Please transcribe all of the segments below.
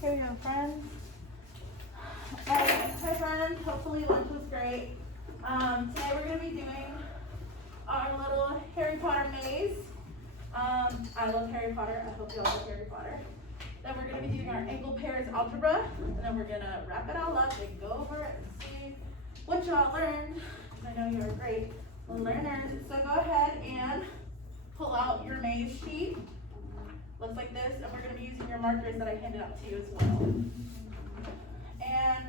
Here we go, friends. Alright, hi friends, hopefully lunch was great. Today we're going to be doing our little Harry Potter maze. I love Harry Potter, I hope you all love Harry Potter. Then we're going to be doing our angle pairs algebra, and then we're going to wrap it all up and go over it and see what y'all learned. I know you're great learners, so go ahead and pull out your maze sheet. Looks like this, and we're going to be using your markers that I handed out to you as well. And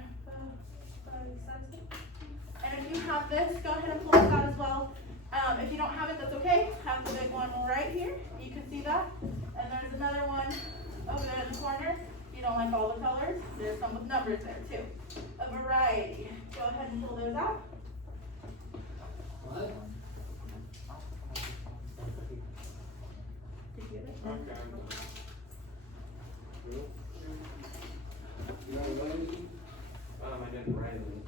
if you have this, go ahead and pull this out as well. If you don't have it, that's okay. Have the big one right here. You can see that. And there's another one over there in the corner. You don't like all the colors? There's some with numbers there too. A variety. Go ahead and pull those out. What? Did you get it? Okay. You got it ready? I didn't write anything, I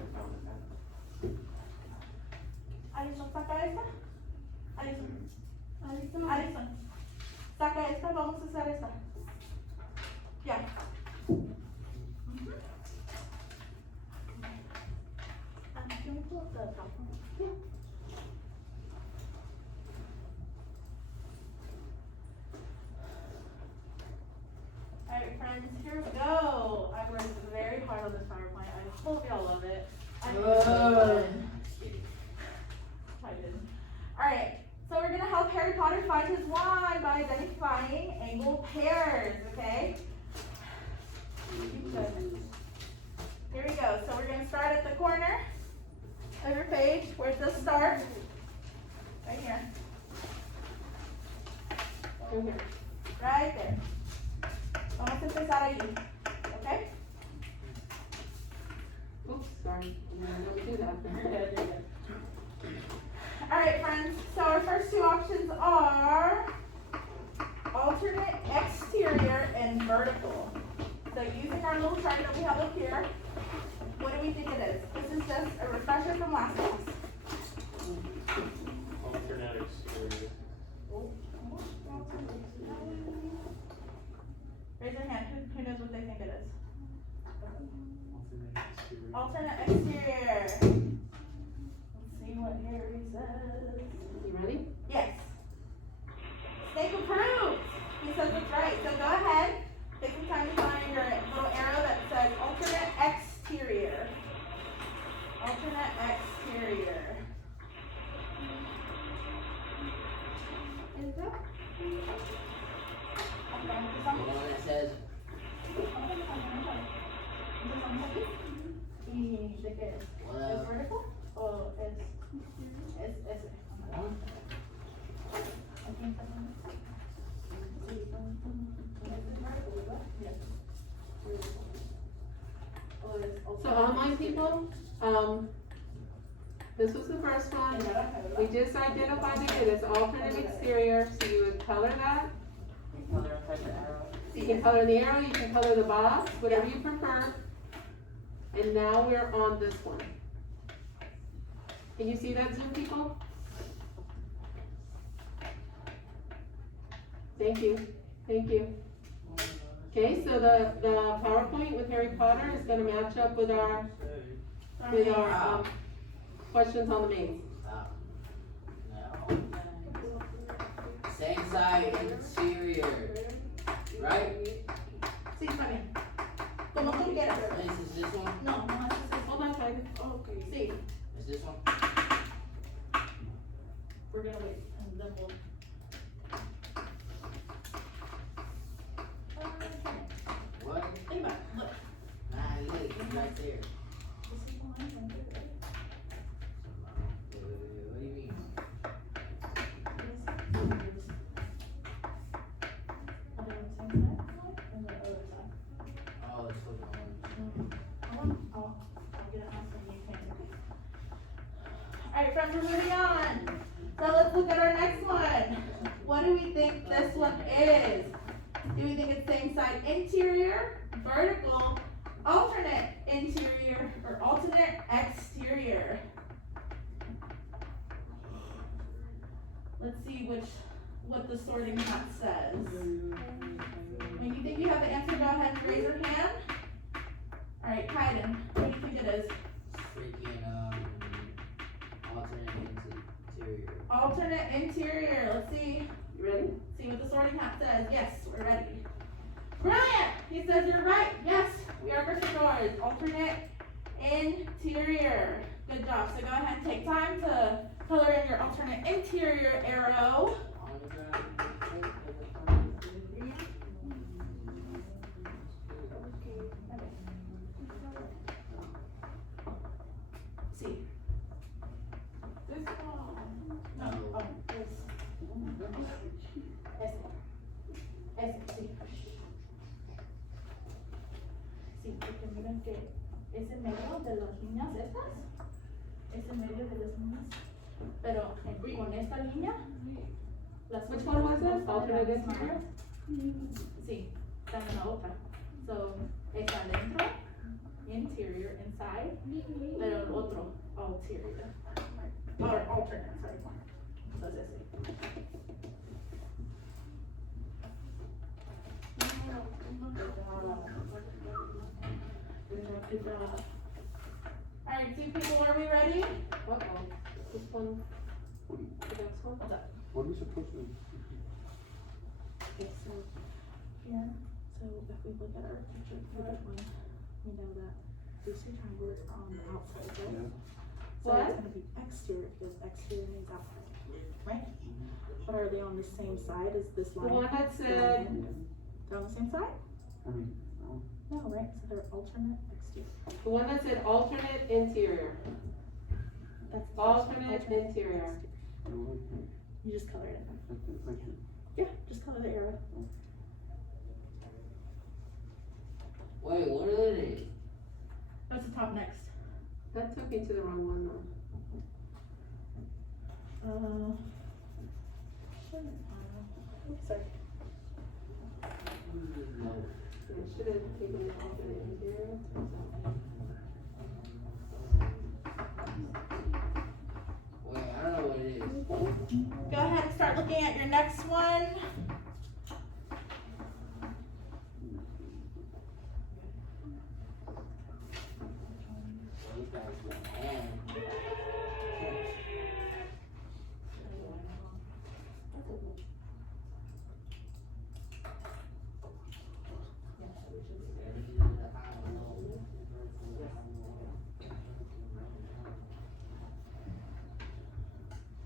just found the pen. Alison, saca esta. Alison. Saca esta, vamos a usar esta. Ya. Can we pull up the top one? Yeah. Alright friends, here we go. I worked very hard on this PowerPoint. I hope y'all love it. I think it's so fun. I didn't. Alright, so we're going to help Harry Potter find his wand by identifying angle pairs, okay? Here we go. So we're going to start at the corner of your page. Where does this start? Right here. Right here. Right there. Vamos a empezar ahí, okay? Oops, sorry. Don't do that. Alright friends, so our first two options are alternate exterior and vertical. So using our little chart that we have up here, what do we think it is? This is just a refresher from last class. Alternate exterior. Raise your hand, who knows what they think it is? Alternate exterior. Let's see what Harry says. You ready? Yes. Snake approves. He says it's right. So go ahead. Take some time to find your little arrow that says alternate exterior. Alternate exterior. Is that? The one that says, ¿Y de qué es? ¿Es vertical o es ese? Aquí está. So online people, this was the first one. We just identified it, it is alternate exterior, so you would color that. You can color the arrow, you can color the box, whatever you prefer. And now we're on this one. Can you see that, Zoom people? Thank you, thank you. Okay, so the PowerPoint with Harry Potter is gonna match up with our questions on the maze. no. Same side, interior. Right? Sí, está bien. Como tú quieras. This is this one? No, no, es Hold on, Tiger. Oh, okay. Sí, Is this one? we're gonna wait and then we'll. What? Think about it, look. Nah, look, it's right there. You see the line right there, right? What do you mean? On the same side and the other side. Oh, it's so long. I'll get it on so you can. Alright friends, we're moving on. So let's look at our next one. What do we think this one is? Do we think it's same side interior, vertical, alternate interior, or alternate exterior? Let's see what the sorting hat says. When you think you have the answer, go ahead and raise your hand. Alright, Kaiden, what do you think it is? Freaking, alternate interior. Alternate interior, let's see. You ready? See what the sorting hat says. Yes, we're ready. Brilliant! He says you're right. Yes, we are Gryffindors. Alternate interior. Good job. So go ahead and take time to color in your alternate interior arrow. See. This one. No. Oh, this. Ese, sí. Sí, porque miren que es en medio de las líneas estas, es en medio de las líneas, pero con esta línea, las Which one was otras it? no están en la Alternate misma. interior? Sí, están en la otra. So, está dentro, interior, inside, pero el otro, ulterior. Or alternate, sorry. Entonces, sí. Good job. Alright, two people, are we ready? Uh-oh. This one, the next one? What's up? What are we supposed to? Okay, so here, so if we look at our picture for that one, we know that these two triangles are on the outside, right? Yeah. So What? it's gonna be exterior, because exterior means outside, right? But are they on the same side as this The line? one that said, They're on the same side? I mean, no. No, right? So they're alternate exterior. the one that said alternate interior. That's Alternate interior. No, You just color it in. like it. Yeah, just color the arrow. Wait, what are they? That's the top next. That took me to the wrong one though. Sorry. No. I should have taken the alternate interior. Wait, I don't know what it is. Go ahead and start looking at your next one. And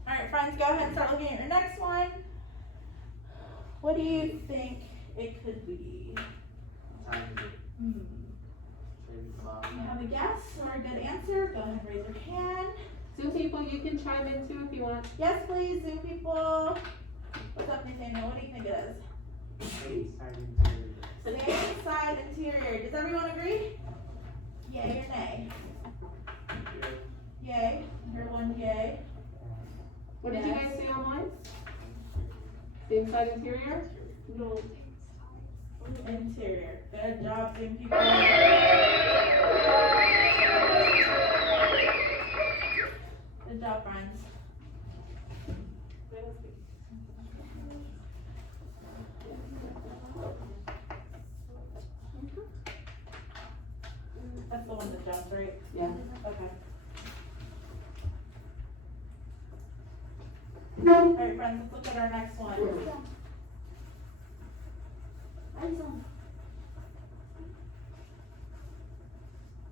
Alright, friends, go ahead and start looking at your next one. What do you think it could be? Hmm. You have a guess or a good answer? Go ahead and raise your hand. Zoom people, you can chime in too if you want. Yes, please, Zoom people. What's up, Nathaniel? What do you think it is? Same side interior. Does everyone agree? Yay or nay? Yay. Hear one yay. What did you Yes. guys say online? Same side interior? No. Interior. Good job, Zoom people. Good job, friends. That's the one that jumps, right? Yeah. Okay. Alright, friends, let's look at our next one.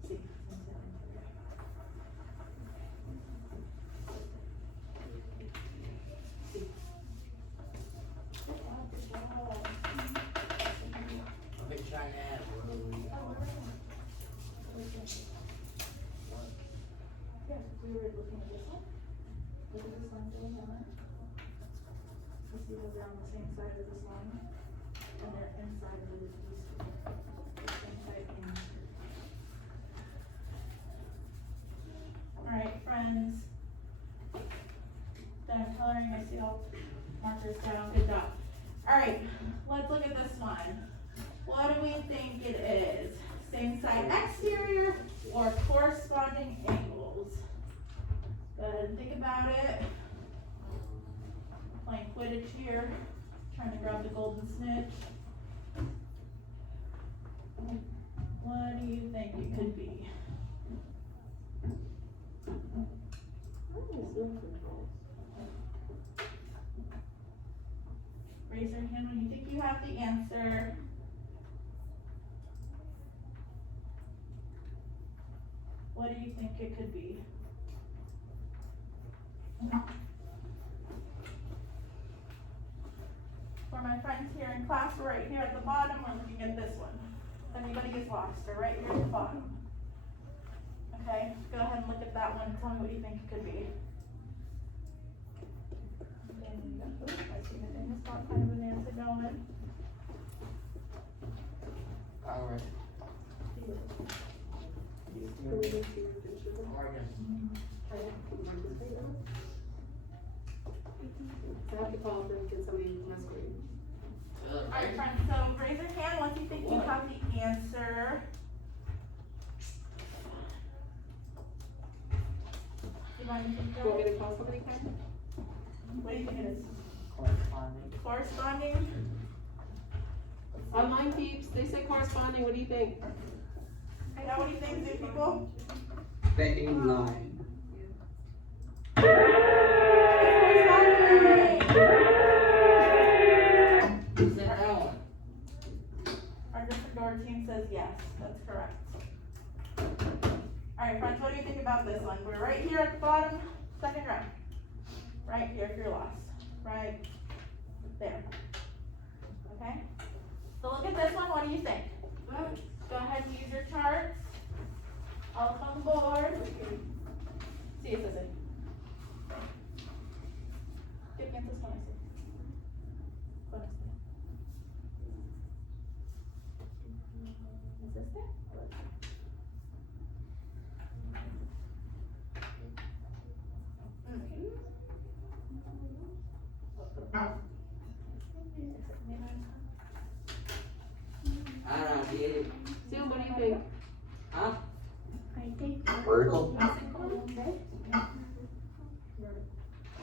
See. See. I've been trying to add Yeah, we were looking at this one. Look at this line going down. You see that they're on the same side of this line, and they're inside of these two. Same side in. Alright, friends. Done coloring, I see all markers down, good job. Alright, let's look at this one. What do we think it is? Same side exterior or corresponding angles? Go ahead and think about it. Playing Quidditch here, trying to grab the golden snitch. you think it could be? Raise your hand when you think you have the answer. What do you think it could be? For my friends here in class, we're right here at the bottom, we're looking at this one. If anybody gets lost, they're right here at the bottom. Okay, go ahead and look at that one, tell me what you think it could be. I see the thing has got kind of an answer going. Alright. I have to call them, get somebody to mess with you. Alright friends, so raise your hand once you think you have the answer. Do you mind me to You want me to call somebody, Karen? What do you think it is? Corresponding. Corresponding? Online peeps, they say corresponding, what do you think? Is that what you think, Zoo people? Betting line. Who said that one? Our Gryffindor team says yes, that's correct. Alright friends, what do you think about this one? We're right here at the bottom, second row. Right here if you're lost. Right there. Okay? So look at this one, what do you think? Go ahead and use your charts. All up on the board. Sí, es ese. ¿Qué piensas con ese? Con este. ¿Es este? ¿O este? I don't get it. Sue, what do you think? Huh? Vertical?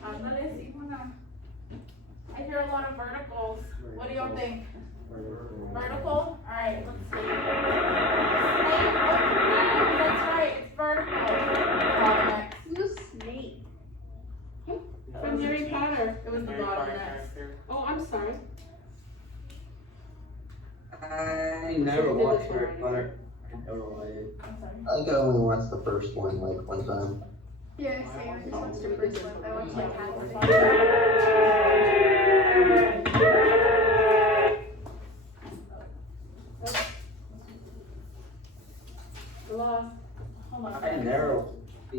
Ándale, sí, una. I hear a lot of verticals. What do y'all think? Vertical? Alright, let's see. Snake, that's right, it's vertical. Who's Snake? From Harry Potter. It was the bottom next. character. Oh, I'm sorry. I never watched Harry Potter. I never watched it. I'm sorry. I think I only watched the first one like one time. Yeah, same. I just watched the first one. I watched like half of it. We're lost. Hold on. I never.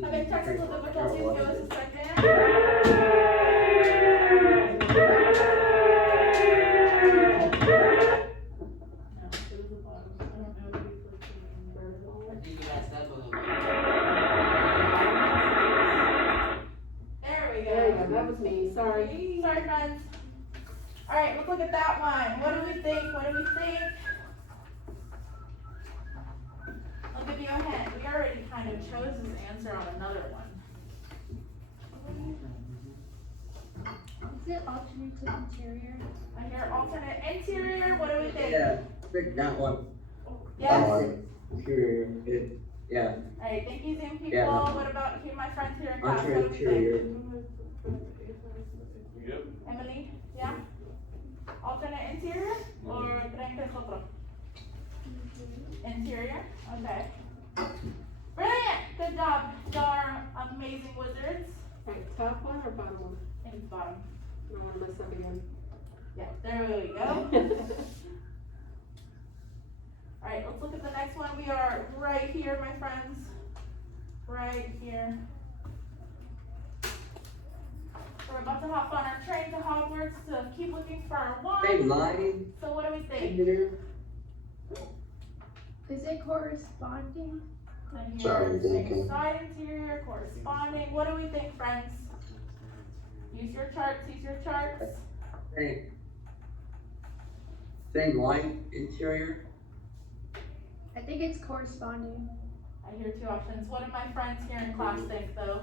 Having technical difficulties, give us a second. No, it was the bottom. I don't know if we clicked on vertical. I think you messed up a little bit. There we There you go. go, that was me, sorry. Sorry, friends. Alright, let's look at that one. What do we think? What do we think? I'll give you a hint. We already kind of chose this answer on another one. Is it alternate to interior? I hear alternate interior. What do we think? Yeah, pick that one. Yes? Interior, it, yeah, Alright, thank you, Zoom people. Yeah. What about here, my friends here in class? What entree do we interior. think? Yep. Emily? Yeah? Alternate interior? Or creen que es otro? Interior? Okay. Brilliant! Good job. Y'all are amazing wizards. Right, top one or bottom one? I think it's bottom. I don't wanna mess up again. Yeah, there we go. Alright, let's look at the next one. We are right here, my friends. Right here. We're about to hop on our train to Hogwarts to keep looking for our Same wand. line, So what do we think? interior. Is it corresponding? And Sorry, here, thinking. side interior, corresponding. What do we think, friends? Use your charts, use your charts. Same line, interior. I think it's corresponding. I hear two options. What do my friends here in class think though?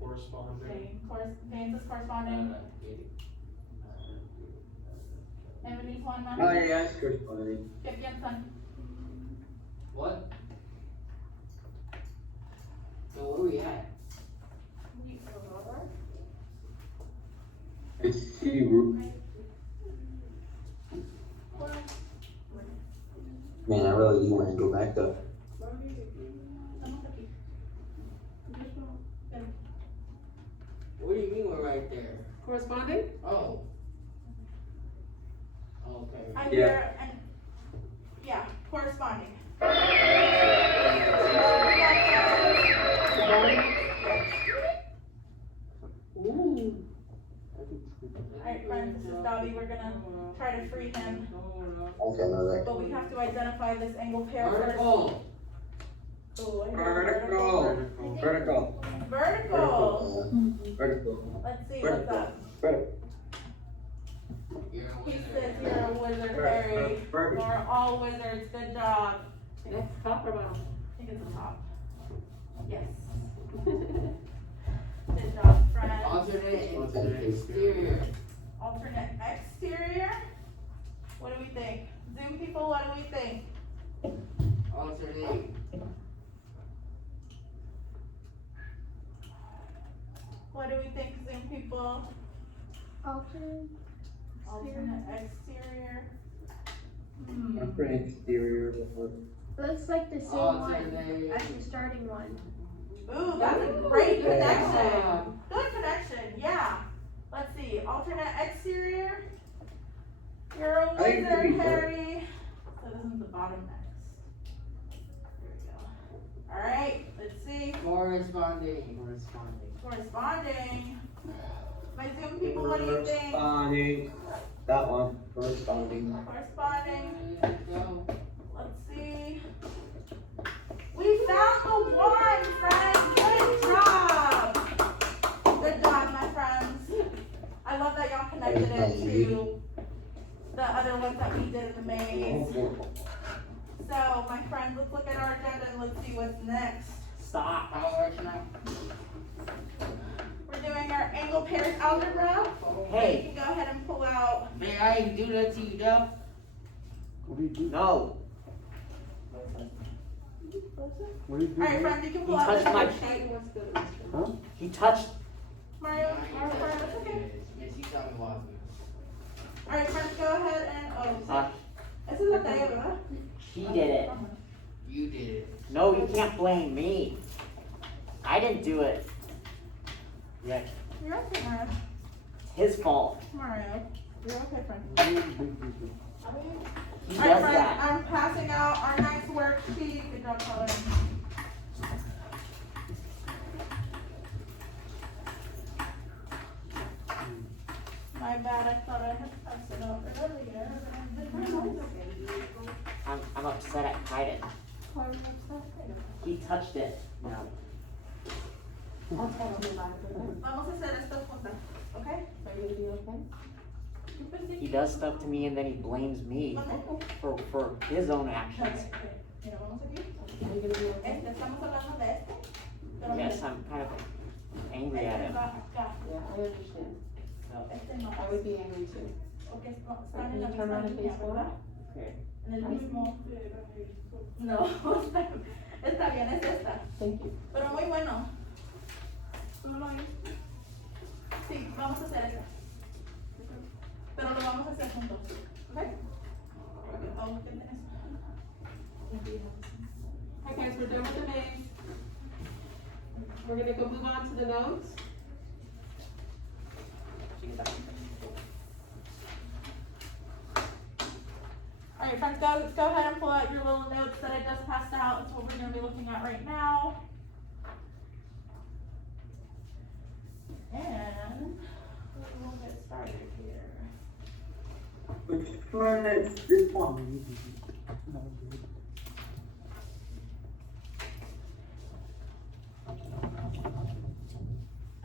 Corresponding. James is corresponding. Emily's one, Oh, man. yeah, it's corresponding. ¿Qué piensan? What? Man, I really do wanna go back though. Estamos aquí. What do you mean we're right there? Corresponding? Oh. Okay. I Yeah. hear, and, yeah, corresponding. Ooh. Alright, friends, this is Dobby, we're gonna try to free him, Okay, no, that. but we have to identify this angle pair first. Vertical. Oh, I hear Vertical. Vertical. Vertical. Vertical. Let's see what's up. Vertical. You're a He winner. says you're a wizard, Harry. Vertical. We're all wizards, good job. That's top or bottom? I think it's the top. Yes. Good job, friend. Alternate exterior. Alternate exterior. What do we think? Zoom people, what do we think? Alternate. What do we think, Zoom people? Alternate. Alternate exterior. Upper exterior. Looks like the same one Alternate. as the starting one. Ooh, that's a great Good connection. job. Good connection, yeah. Let's see, alternate exterior. You're a I think it could be wizard, better. Harry. So this is the bottom next. There we go. Alright, let's see. Corresponding. Corresponding. My Zoom people, what do you think? Corresponding. That one. Corresponding. Corresponding. Go. Let's see. We found the one, friends. Good job. Good job, my friends. I love that y'all connected it to the other ones that we did in the maze. So, my friends, let's look at our agenda and let's see what's next. Stop. How it works now? We're doing our angle pairs algebra. Hey. You can go ahead and pull out. Man, I ain't do that to you, though. No. Alright, friends, you can pull You out touched this my- worksheet. He touched. Mario, it's okay. Yes, you tell me what. Alright, friends, go ahead and, Uh, this is a day, ¿verdad? he did it. You did it. No, you can't blame me. I didn't do it. Yeah, You're okay, Mario. his fault. Mario, you're okay, friend. He Alright, does friends, that. I'm passing out our next worksheet. Good job, coloring. My bad, I thought I had passed it out earlier, but I didn't. I'm upset at Kaiden. Why are you upset? He touched it. No. Vamos a hacer esto juntas, okay? Are you gonna be okay? He does stuff to me and then he blames me for his own actions. Mira, vamos aquí. Are you gonna be okay? Estamos hablando de este. Pero Yes, mira, I'm kind of angry at este him. va acá, Yeah, I understand. este no. I would be angry too. Porque están Can en la you turn misma around and línea, face forward? ¿verdad? Okay. En el mismo. No, está bien, es esta. Thank you. Pero muy bueno. Sí, vamos a hacer esta. Pero lo vamos a hacer juntos. ¿Ok? Oh, ¿qué tenés? Hi guys, we're done with the maze. We're gonna go move on to the notes. Alright, friends, go ahead and pull out your little notes that I just passed out. That's what we're gonna be looking at right now. And we will get started here. Which one is this one?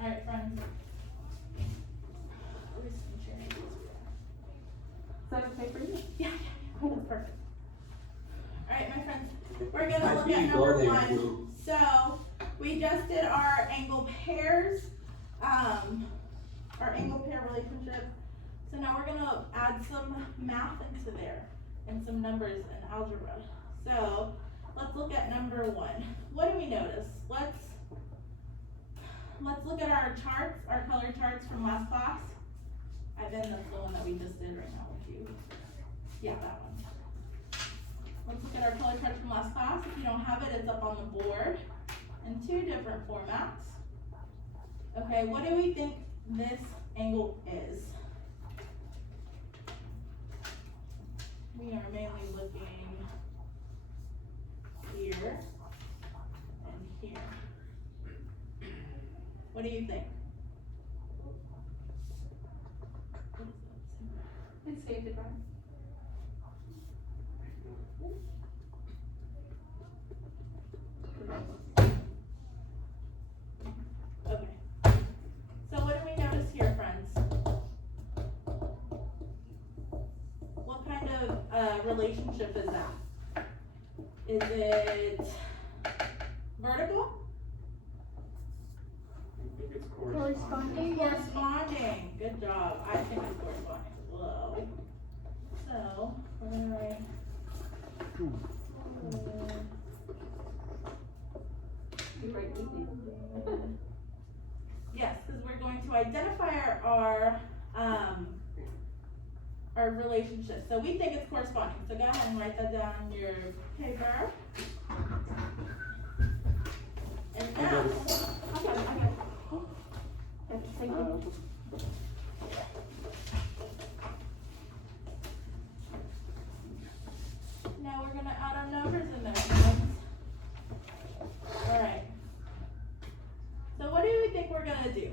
Alright, friends. Is that okay for you? Yeah, that's perfect. Alright, my friends, we're gonna I look see at you go number there, one. too. So, we just did our angle pairs, our angle pair relationship. So now we're gonna add some math into there and some numbers in algebra. So, let's look at number one. What do we notice? Let's look at our charts, our color charts from last class. I think that's the one that we just did right now with you. Yeah, that one. Let's look have it, it's up on the board in two different formats. Okay, what do we think this angle is? We are mainly looking here and here. What do you think? It's safe to drive. Okay. So what do we notice here, friends? What kind of relationship is that? Is it vertical? I think it's Corresponding? Corresponding. Good job. I think it's corresponding. Whoa. So we're gonna write. You write easy. Yes, because we're going to identify our relationship. So we think it's corresponding. So go ahead and write that down on your paper. And now, I got it. Okay, thank you. now we're gonna add our numbers in there, friends. Alright. So what do we think we're gonna do?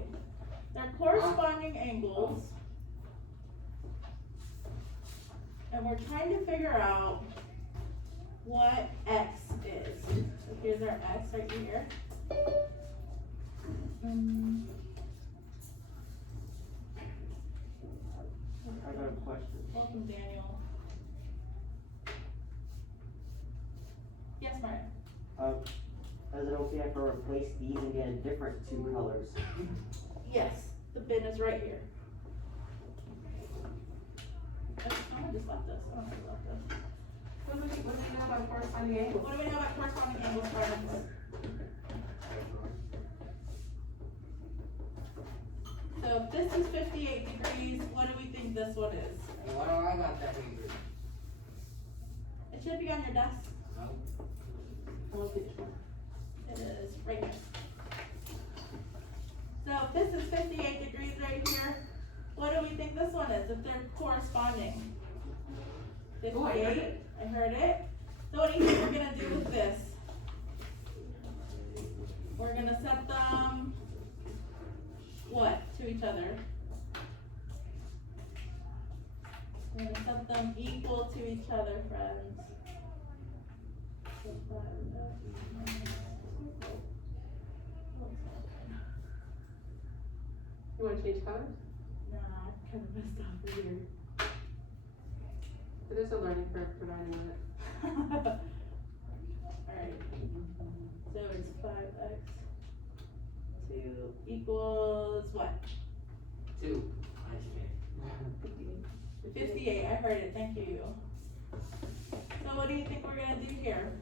They're corresponding angles. And we're trying to figure out what x is. So here's our x right here. I got a question. Welcome, Daniel. Yes, Martin? Is it okay if I replace these and get a different two colors? Yes, the bin is right here. Oh, someone just left us. I don't know who left us. What do we know about corresponding angles? What do we know about corresponding angles, friends? So if this is 58 degrees, what do we think this one is? And why do I got that finger? It should be on your desk. No. It is right here. So if this is 58 degrees right here, what do we think this one is, if they're corresponding? Oh, I heard 58, it. I heard it. So what do you think we're gonna do with this? We're gonna set them, what, to each other? We're gonna set them equal to each other, friends. You wanna change colors? Nah, I kinda messed up here. It is a learning curve for 9 minutes. Alright, so it's 5x 2 equals what? 2. 58, I heard it, thank you. So what do you think we're gonna do here?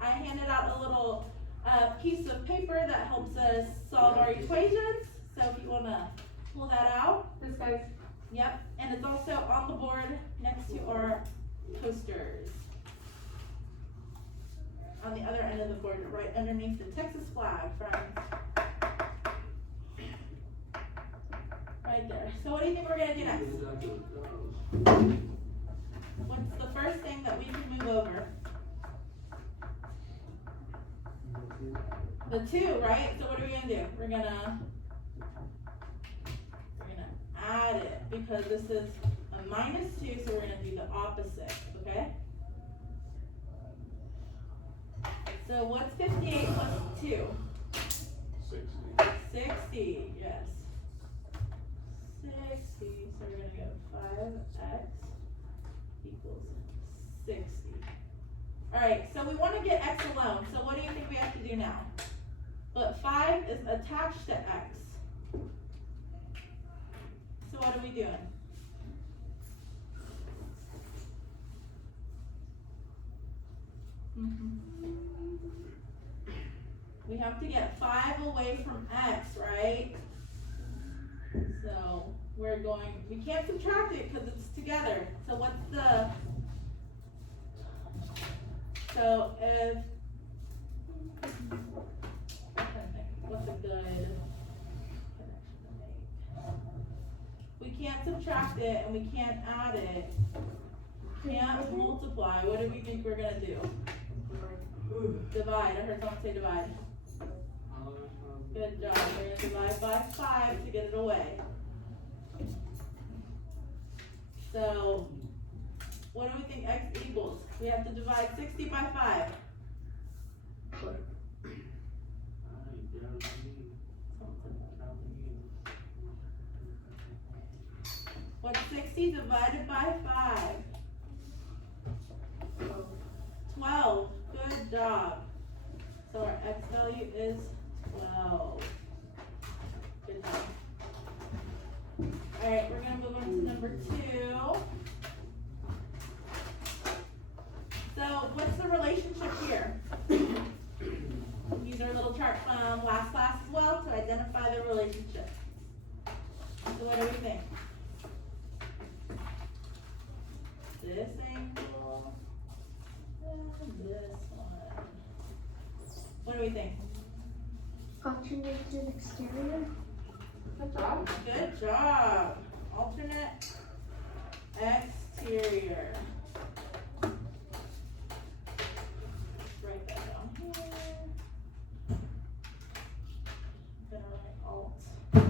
I handed out a little, piece of paper that helps us solve our equations, so if you wanna pull that out. This guy's, Yep, and it's also on the board next to our posters. On the other end of the board, right underneath the Texas flag, friends. Right there. So what do you think we're gonna do next? What's the first thing that we can move over? The 2, right? So what are we gonna do? We're gonna add it, because this is a -2, so we're gonna do the opposite, okay? So what's 58 plus 2? 60, yes. 60, so we're gonna go 5x equals 60. Alright, so we wanna get x alone, so what do you think we have to do now? But 5 is attached to x. So what are we doing? We have to get 5 away from x, right? So we can't subtract it because it's together. So so if can't subtract it and we can't add it, can't multiply, what do we think we're gonna do? Divide, I heard someone say divide. Good job, we're gonna divide by 5 to get it away. So, what do we think x equals? We have to divide 60 by 5. What's 60 divided by 5? 12. Good job. So our x value is 12. Good job. Alright, we're gonna move on to number 2. So what's the relationship here? Use our little chart from last class as well to identify the relationship. So what do we think? This angle and this one. What do we think? Alternating exterior. Good job. Good job. Alternate exterior. Write that down here. Gonna write Alt X.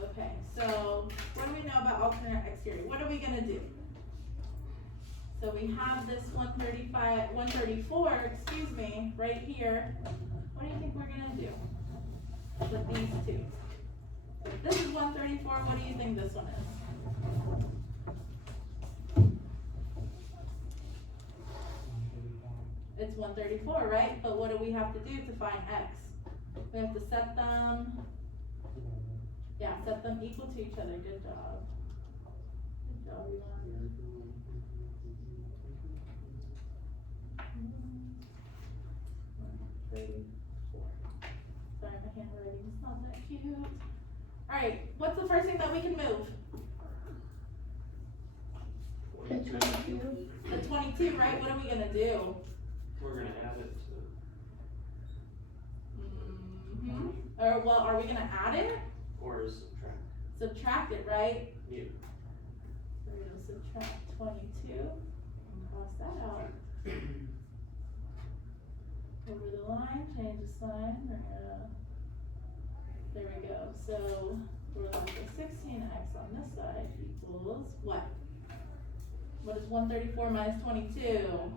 Okay, so what do we know about alternate exterior? What are we gonna do? So we have this 134, excuse me, right here. What do you think we're gonna do with these two? If this is 134, what do you think this one is? It's 134, right? But what do we have to do to find x? We have to set them, set them equal to each other. Good job. Good job, Elon. 134. Sorry, my handwriting is not that cute. Alright, what's the first thing that we can move? The 22. The 22, right? What are we gonna do? We're gonna add it to, Or, well, are we gonna add it? or subtract. Subtract it, right? Yeah. So we're gonna subtract 22 and cross that out. Over the line, change the sign, we're gonna, there we go. So we're left with 16x on this side equals what? What is 134 minus 22?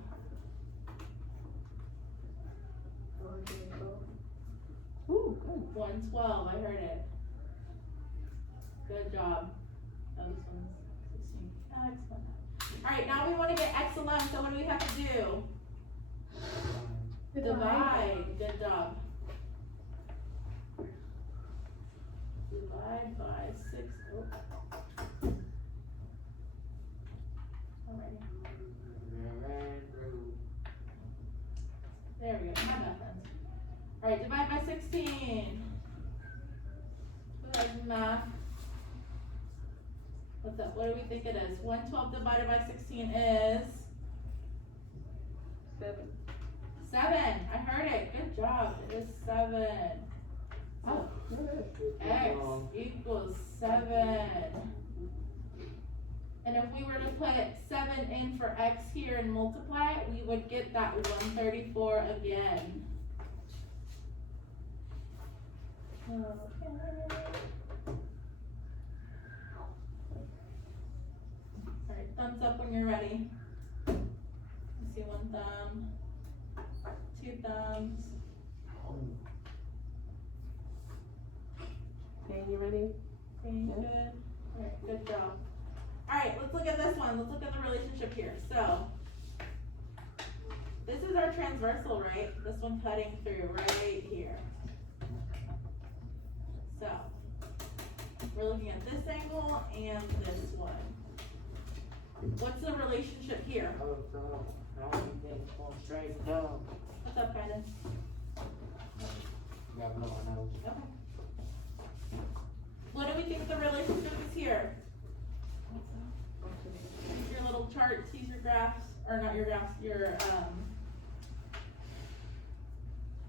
112, I heard it. Good job. Oh, this one's 16x. Alright, now we wanna get x alone, so what do we have to do? Divide. Good job. Divide by 6. Oh. Alrighty. There we go. My bad, friends. Alright, divide by 16. Who has math? What's up? What do we think it is? 112 divided by 16 is 7. 7. I heard it. Good job. It is 7. Oh, good. X equals 7. And if we were to put 7 in for x here and multiply it, we would get that 134 again. Okay. Alright, thumbs up when you're ready. I see 1 thumb, 2 thumbs. Okay, you ready? Okay, good. Alright, good job. Alright, let's look at this one. Let's look at the relationship here. So, this is our transversal, right? This one cutting through right here. So, we're looking at this angle and this one. What's the relationship here? Oh, no, I don't think it's going straight down. What's up, Brandon? Yeah, no, I know. Okay. What do we think the relationship is here? Use your little chart, use your graph. or not your graphs, your,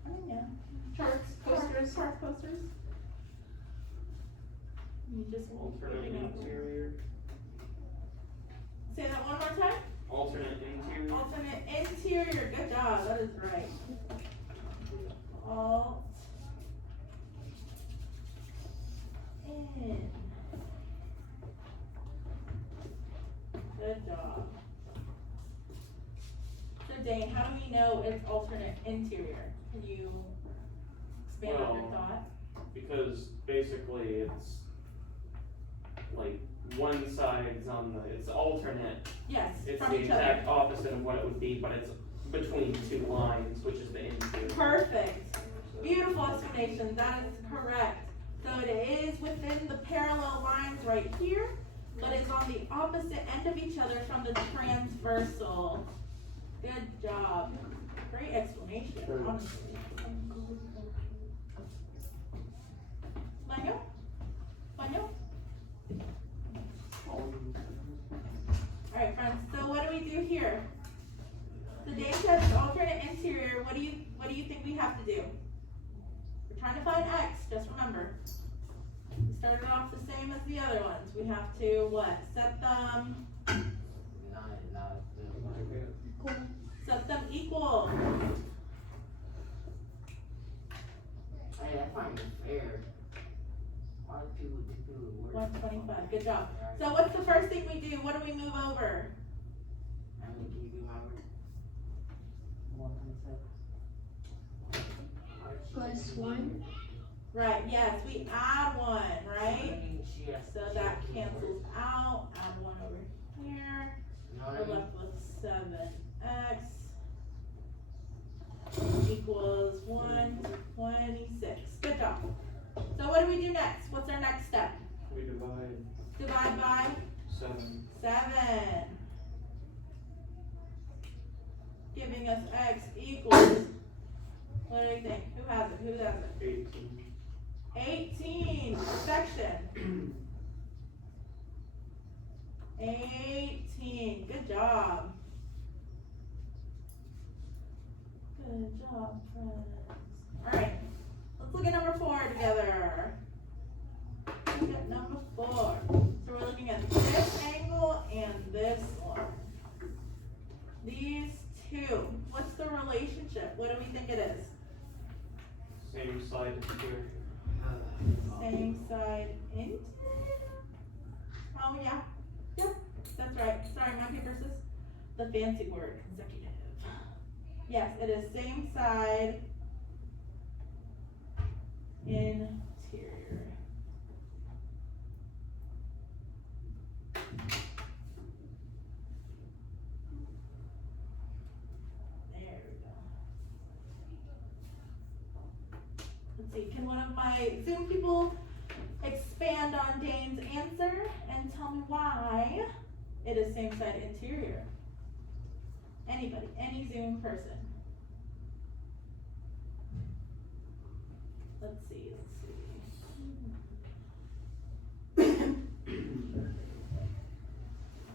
I mean, yeah. Charts, posters. Chart posters. You just Alternate interior. say that one more time. Alternate interior. Alternate interior, good job, that is right. Alt. In. Good job. So Dane, how do we know it's alternate interior? Can you expand on your Well, thought? Because basically it's like one side's on the, it's alternate. Yes, It's from the each exact other. opposite of what it would be, but it's between two lines, which is the interior. Perfect. Beautiful explanation, that is correct. So it is within the parallel lines right here, but it's on the opposite end of each other from the transversal. Good job. Great explanation, honestly. Manuel? Manuel? Alright friends, so what do we do here? The Dane says alternate interior, what do you think we have to do? We're trying to find X, just remember. We started off the same as the other ones. We have to what? Set them equal. Hey, that's not even fair. Why do people do the work? 125, good job. So what's the first thing we do? What do we move over? I mean, can you remember? +1. Right, yes, we add one, right? So that She has to do the cancels work. out. Add one over here. You know what We're I mean? left with 7x equals 126. Good job. So what do we do next? What's our next step? We divide Divide by 7. 7. Giving us x equals, what do you think? Who has it? Who has it? 18. 18. Perfection. 18. Good job. Good job, friends. Alright, let's look at number 4 together. Look at number 4. So we're looking at this angle and this one. These two. What's the relationship? What do we think it is? Same side interior. Same side interior? Oh yeah. Yep, that's right. Sorry, my paper says the fancy word, consecutive. Yes, it is same side interior. There we go. Let's see, can one of my Zoom people expand on Dane's answer and tell me why it is same side interior? Anybody, any Zoom person. Let's see.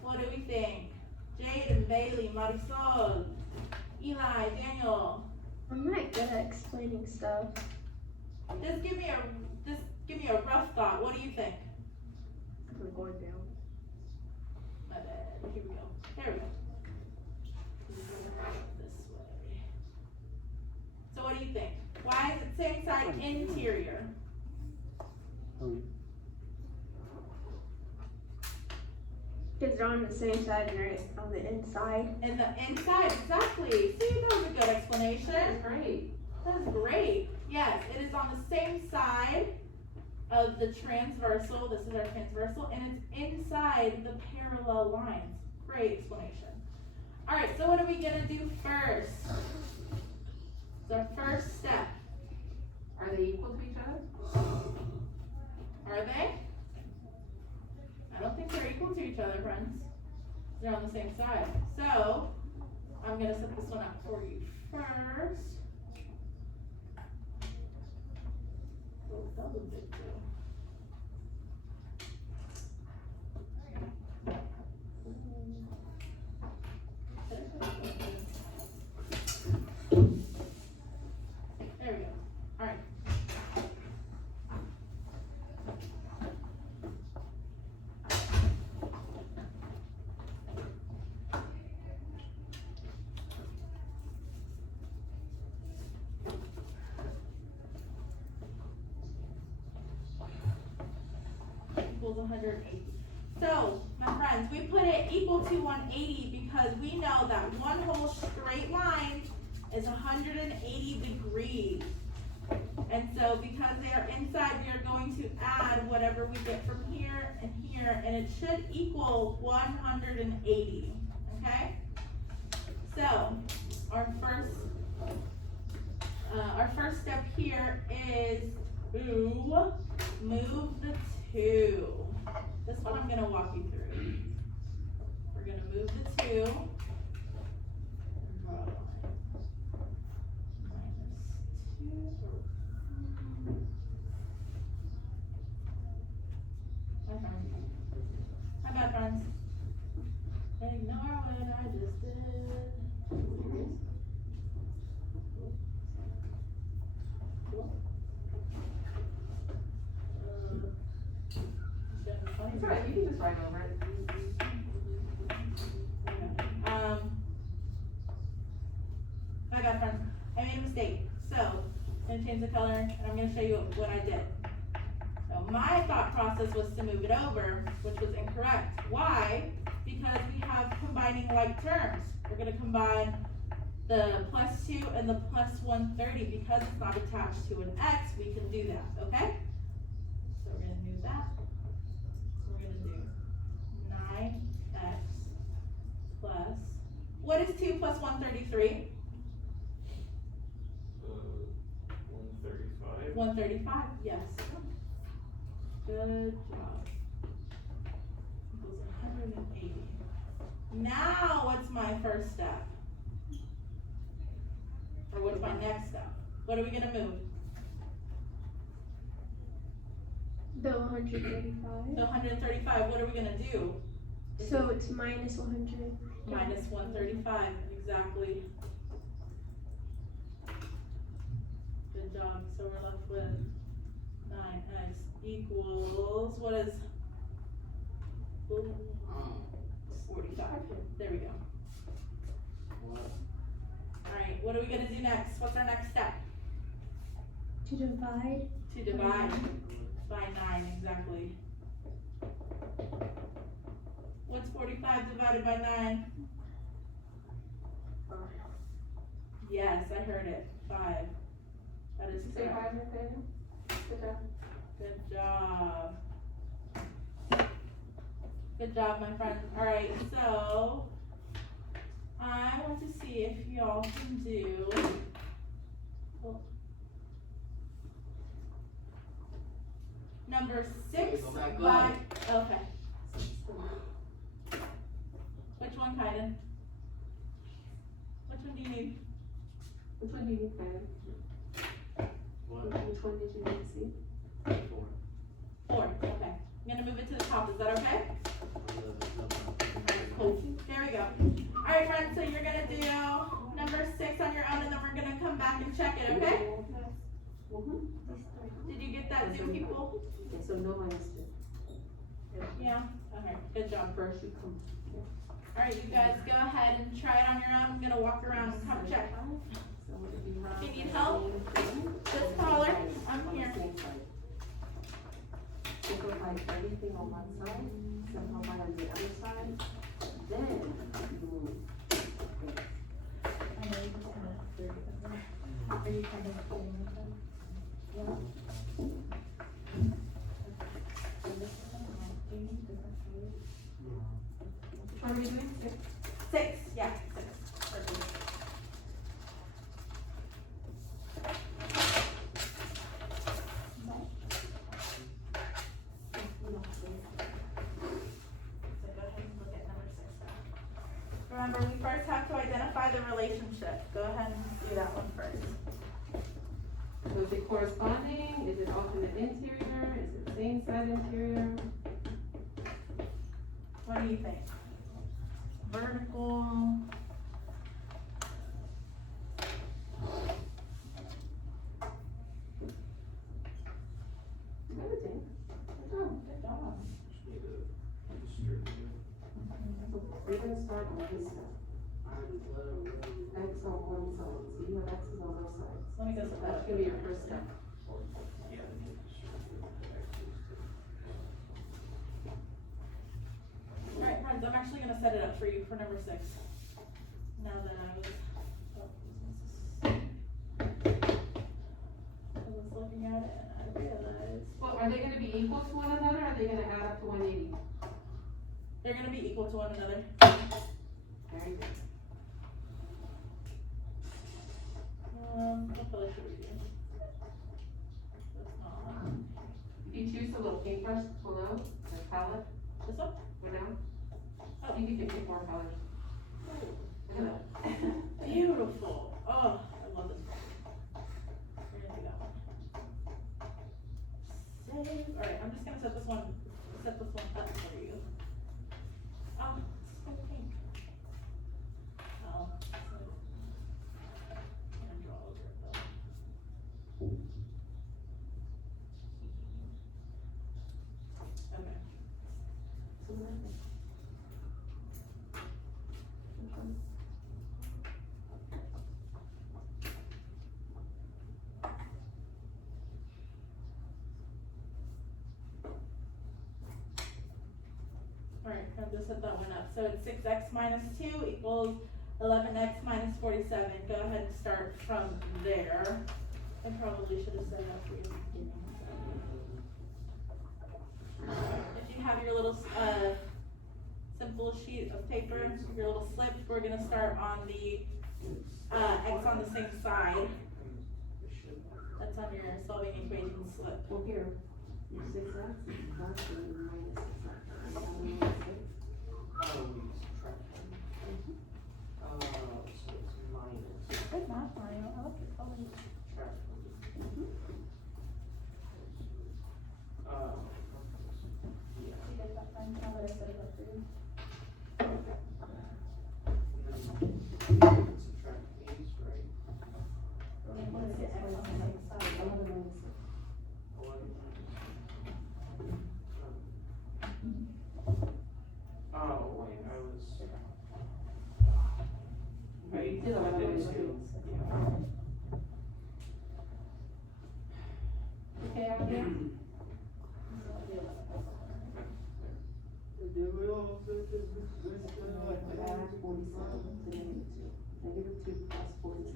What do we think? Jaden, Bailey, Marisol, Eli, Daniel. I'm not good at explaining stuff. Just give me a rough thought. What do you think? We're going down. My bad. Here we go. There we go. This way. So what do you think? Why is it same side interior? Because they're on the same side and they're on the inside. And the inside, exactly. See, that was a good explanation. That's great. That is great. Yes, it is on the same side of the transversal. This is our transversal, and it's inside the parallel lines. Great explanation. All right, so what are we gonna do first? It's our first step. Are they equal to each other? Are they? I don't think they're equal to each other, friends. They're on the same side. So, I'm gonna set this one up for you first. Oh, that was big too. There it goes. 180. So, my friends, we put it equal to 180 because we know that one whole straight line is 180 degrees. And so, because they are inside, we are going to add whatever we get from here, and it should equal 180, okay? So, our first step here is to move the 2. This one I'm gonna walk you through. We're gonna move the 2. My bad, friends. Ignore what I just did. It's alright, you can just write over it. My bad, friends. I made a mistake. So, I'm gonna change the color, and I'm gonna show you what I did. So, my thought process was to move it over, which was incorrect. Why? Because we have combining like terms. We're gonna combine the +2 and the +130. Because it's not attached to an x, we can do that, okay? So, we're gonna move that. We're gonna do 9x plus, what is 2 plus 133? 135. 135, yes. Good job. Equals 180. Now, what's my first step? Or what's my next step? What are we gonna move? The 135. The 135, what are we gonna do? So it's minus 100. Minus 135, exactly. Good job, so we're left with 9x equals, what is? 45, there we go. Alright, what are we gonna do next? What's our next step? To divide. To divide by 9, exactly. What's 45 divided by 9? Yes, I heard it, 5. That is Did you say correct. 5 in favor? Good job. Good job. Good job, my friend. Alright, so I want to see if y'all can do number 6 Go back by, up. okay. Which one, Kaiden? Which one do you need? Which one do you need, Karen? Which one did you need to see? 4, okay. I'm gonna move it to the top, is that okay? Cool, there we go. Alright, friends, so you're gonna do number 6 on your own, and then we're gonna come back and check it, okay? Did you get that, Zoom people? Okay, so no minus 2. Yeah, okay, good job. First you come. Alright, you guys go ahead and try it on your own. I'm gonna walk around and come check. If you need help, just holler, I'm here. Simplify everything on one side, simplify on the other side, then you move. I know you just kinda, are you kind of putting this in? Yeah. Which one are we doing? 6, yeah, 6. Perfect. So go ahead and look at number 6 now. Remember, we first have to identify the relationship. Go ahead and do that one first. So is it corresponding? Is it alternate interior? Is it same side interior? What do you think? Vertical. Everything. Good job. We're gonna start on this side. X on one side, so you have X's on both sides. Let me go to That's that. gonna be your first step. actually gonna set it up for you for number 6. Now that I was looking at it and I realized Well, are they gonna be equal to one another, or are they gonna add up to 180? they're gonna be equal to one another. Very good. What color should we do? That's not. If you choose the little paintbrush below, the palette, This one? go down. Oh. You can pick more colors. Look at that. Beautiful. Oh, I love this. We're gonna do that one. Save. Alright, I'm just gonna set this one up for you. Oh, it's so pink. Oh. I'm gonna draw over it though. Okay. So then. Alright, I'll just set that one up. So it's 6x minus 2 equals 11x minus 47. Go ahead and start from there. I probably should have set it up for you at the beginning. If you have your little simple sheet of paper, your little slip, we're gonna start on the x on the same side. That's on your solving equation slip. Well, here, your 6x plus and minus 6x. Oh, we subtract. So it's minus. Good math, Mario. I like your colors. Subtract. Yeah. You get that fine, now that I set it up for you. Subtract these, right? What is it, x on the same side? 11 minus 6. 11. Oh, wait, I was. You did 11 minus 2. Okay, I'm here. Add 47 to negative 2. Negative 2 plus 47.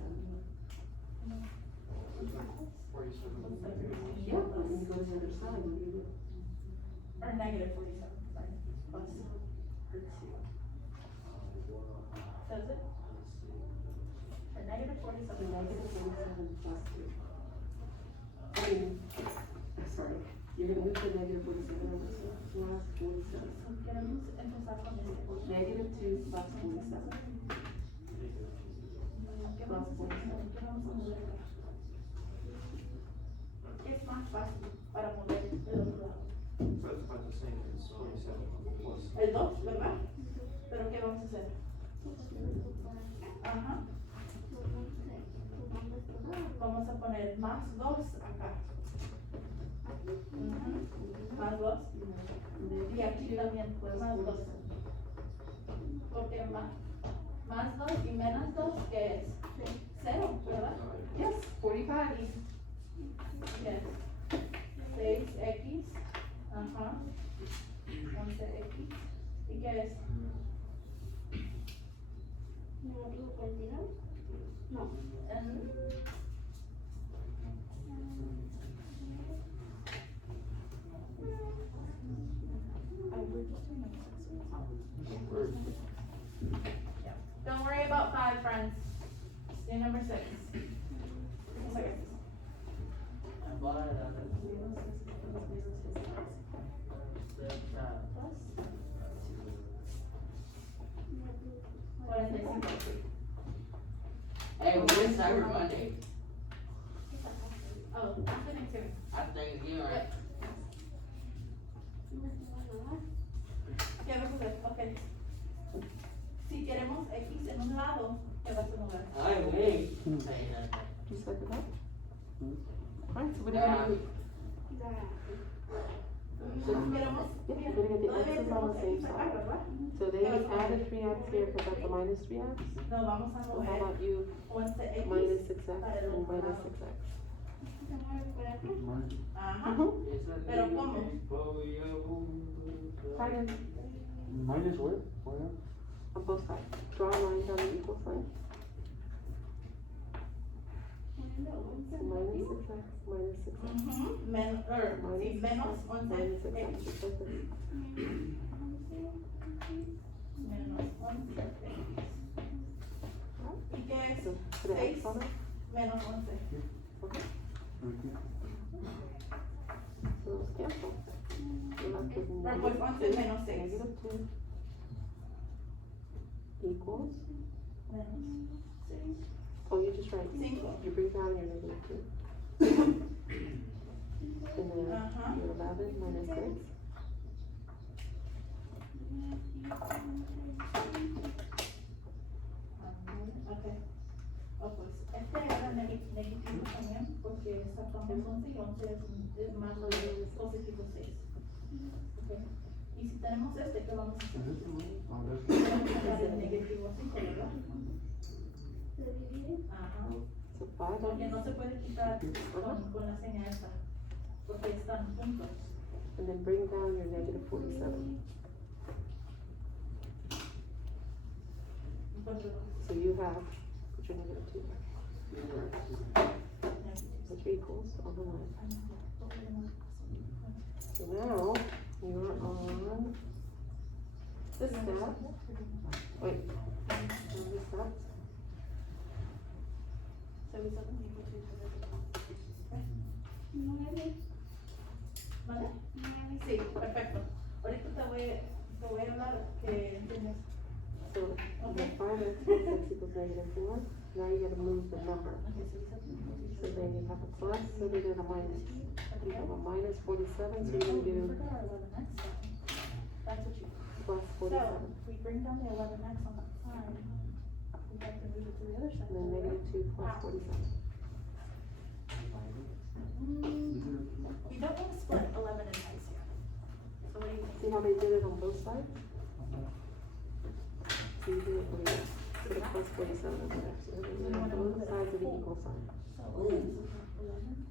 47. Yeah, but when you go to the other side, what do you do? Or negative 47, sorry. Plus. Does it? Or negative 47. So negative 47 plus 2. I mean, sorry, you're gonna move to negative 47 over 2 plus 47. Queremos empezar con este. Negative 2 plus 47. ¿Qué Plus vamos a 47. ¿Qué vamos a mover acá? ¿Qué es más fácil para mover el otro lado? That's about the same as 27 plus. El 2, ¿verdad? ¿Pero qué vamos a hacer? Ajá. Vamos a poner más 2 acá. Ujú. Más 2. Y aquí también, pues más 2. Porque más 2 y menos 2, ¿qué es? 0, ¿verdad? Yes, 45. Yes. 6x. Ajá. 11x. ¿Y qué es? ¿Negativo 42? No. Yeah. Don't worry about 5, friends. Just do number 6. Okay. Hey, when's Cyber Monday? Oh, after Thanksgiving. After Thanksgiving, right? ¿Qué vas a hacer? Ok. Si queremos X en un lado, ¿qué vas a mover? Ay, güey. You set it up? Alright, so what do you want to do? Si queremos, Yeah, you're gonna get the todavía x's on the tenemos same X acá, side. ¿verdad? So they added 3x here, because that's a minus 3x. No, vamos a So how mover about you 11 X. minus 6x and minus 6x? Ajá. Mhm. Pero ¿cómo? Fine. Minus where? Where? On both sides. Draw a line down the equal sign. Minus 6x, minus 6x. Sí, menos 11 Minus 6x. x. Just like this. Menos 11 x. ¿Y qué es? So, put an X on it. Menos 11. Okay. So those cancel. You're left with Pero pues 11 menos 6. negative 2 equals, Menos 6. oh, you just write, 5. you bring down your negative 2. And then your 11 minus 6. Ok. Oh, pues este era negativo también porque sacamos 11 y 11 es más positivo 6. Okay. Y si tenemos este, ¿qué vamos a hacer? Vamos a sacar el negativo 5, ¿verdad? Ajá. So 5 Porque no se puede quitar con la señal esta. Porque están juntos. and then bring down your negative 47. Entonces, So you have, put your negative 2 there. Which equals on the line. So now, you're on this step. Wait, on this step. ¿Vale? Sí, perfecto. Ahorita te voy a hablar que entiendes. So you have 5x plus x equals negative 4. Now you gotta move the number. So then you have a plus, so then you have a minus. You have a minus 47, so you're gonna do That's what you. plus So, 47. if we bring down the 11x on that side, we have to move it to the other side. And then negative 2 plus 47. We don't want to split 11 and x here. So what do you think? See how they did it on both sides? So you do it over here. Put a plus 47 over there. So then you have both sides of the equal sign. So 11 is 11.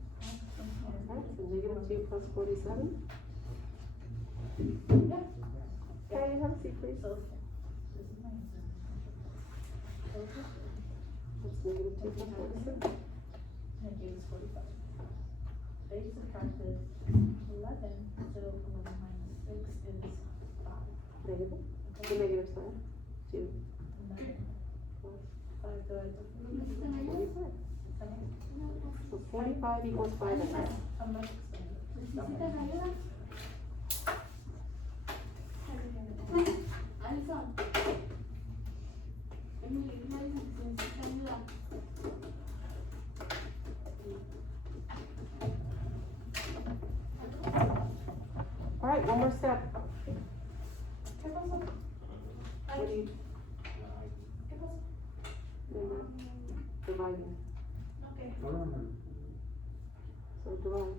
Alright, so negative 2 plus 47. Yeah. Okay, have a seat, please. So, this is my answer. That's negative 2 plus 47. And it gives 45. They subtracted 11, so 11 minus 6 is 5. Negative. The negative sign. 2 And then plus 5 divided by 45. 7. So 45 equals 5x. I'm not explaining. Alison. Emily, necesito ayuda. Alright, one more step. ¿Qué pasó? What do you, ¿Qué pasó? dividing. Okay. So divide.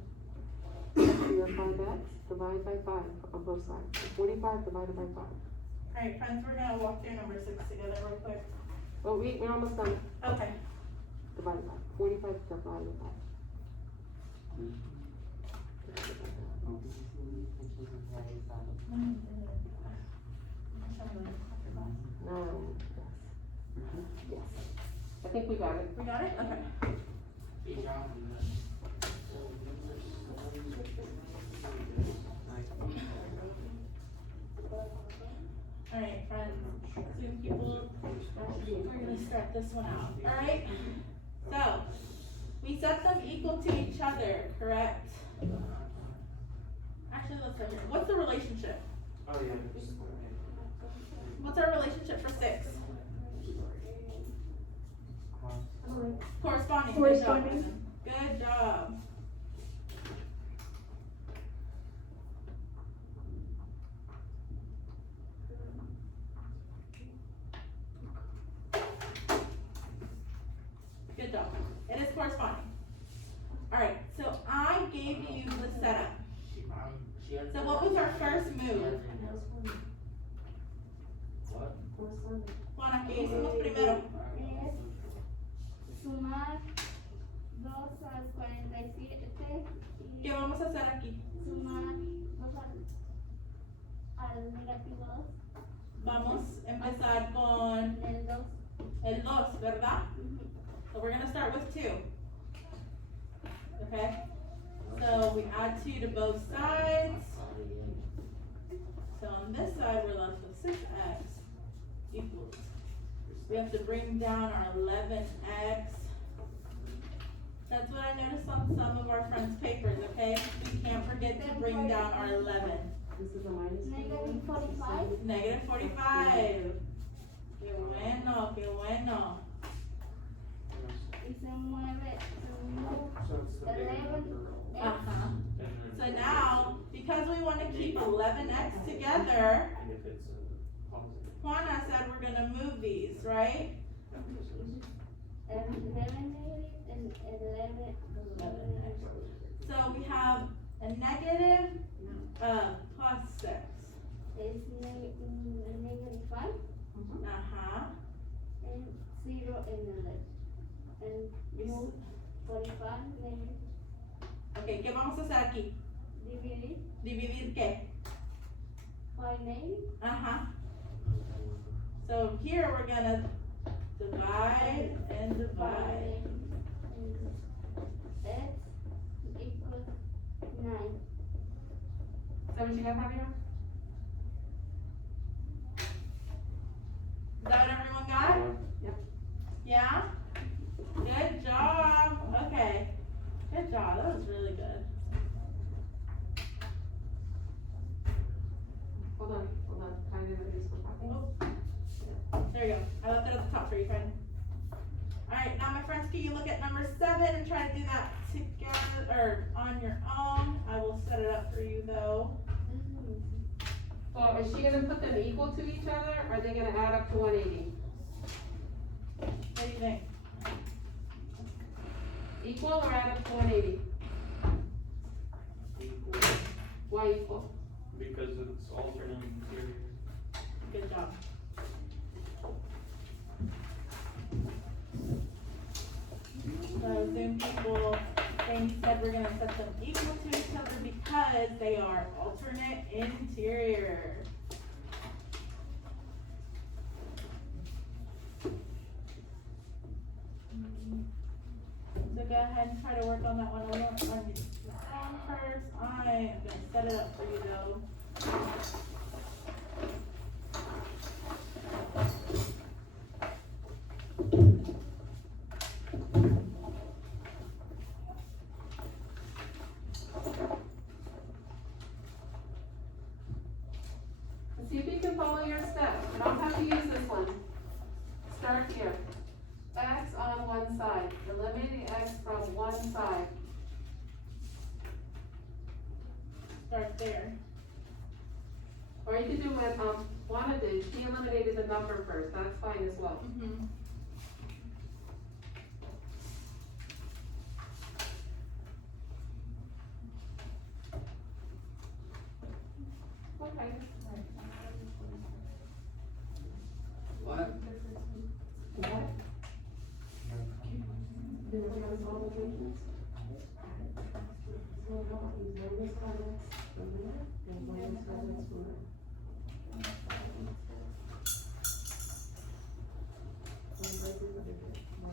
So you have 5x, divide by 5 on both sides. So 45 divided by 5. Alright, friends, we're gonna walk through number 6 together real quick. Oh, we're almost done. Okay. Divided by 45 divided by. Nine, yes. Yes. I think we got it. We got it? Okay. Alright, friends, Zoom people, we're gonna start this one out, alright? So, we set them equal to each other, correct? Actually, let's start here. What's the relationship? Oh, yeah. What's our relationship for 6? Corresponding. Corresponding. Good job. Good job. It is corresponding. Alright, so I gave you the setup. So what was our first move? Juana, ¿qué hicimos primero? Es sumar 2 al 47 y ¿Qué vamos a hacer aquí? sumar 2 al negativo 2. vamos a empezar con El 2. el 2, ¿verdad? So we're gonna start with 2. Okay? So we add 2 to both sides. So on this side, we're left with 6x equals. We have to bring down our 11x. That's what I noticed on some of our friends' papers, okay? We can't forget to bring down our 11. This is a minus. Negative 45. Negative 45. Qué bueno, qué bueno. Y se mueve. So it's the bigger 11. number. Uh-huh. And then- So now, because we want to keep 11x together, And if it's a positive. Juana said we're gonna move these, right? 11 negative and 11. So we have a negative, plus 6. It's negative 5 Uh-huh. and 0 and 11. And move 45 negative. Ok, ¿qué vamos a hacer aquí? Dividir ¿Dividir qué? 5 negative. Uh-huh. So here we're gonna divide and divide. X equals 9. Is that what you have, Javier? Is that what everyone got? Yep. Yeah? Good job. Okay. Good job. That was really good. Hold on. Kind of at least for talking. Oh. There you go. I left it at the top for you, friend. Alright, now my friends, can you look at number 7 and try to do that together, or on your own? I will set it up for you though. So is she gonna put them equal to each other, or are they gonna add up to 180? What do you think? Equal or add up to 180? Equal, Why equal? because it's alternating interior. Good job. So Zoom people, they said we're gonna set them equal to each other because they are alternate interior. So go ahead and try to work on that one on your phone first. I am gonna set it up for you though. See if you can follow your steps. You don't have to use this one. Start here. X on one side. Eliminating X from one side. Start there. Or you can do what, Juana did. She eliminated the number first. That's fine as well. Mm-hmm. Okay. What?